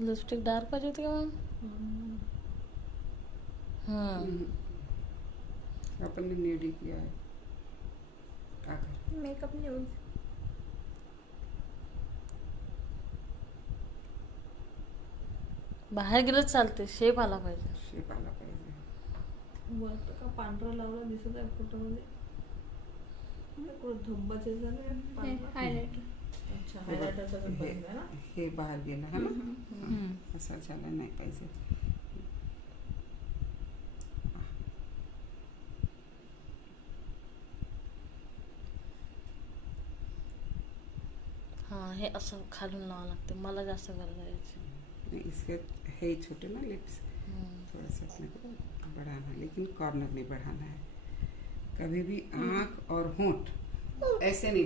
Lipstick dark पाहिजे होती का मॅम? अपन ने न्यूडी किया है आकर मेकअप न्यूड. बाहेर गेलं चालते, शेप आला पाहिजे. शेप आला पाहिजे. वरत का पांढरा लावला दिसत आहे फोटोमध्ये. धब्बाचे झाले हायलाइटर. अच्छा, हायलाइटरचा धब्बा आहे ना. हे बाहेर गेलं है ना. असं झालं नाही पाहिजे. हां, हे असं खालून लावावं लागते. मला जास्त गरज आहे याची. नहीं, इसके है ही छोटे ना लिप्स, थोड़ा सा अपने को बढ़ाना है, लेकिन कॉर्नर नहीं बढ़ाना है. कभी भी आँख और होंठ ऐसे नहीं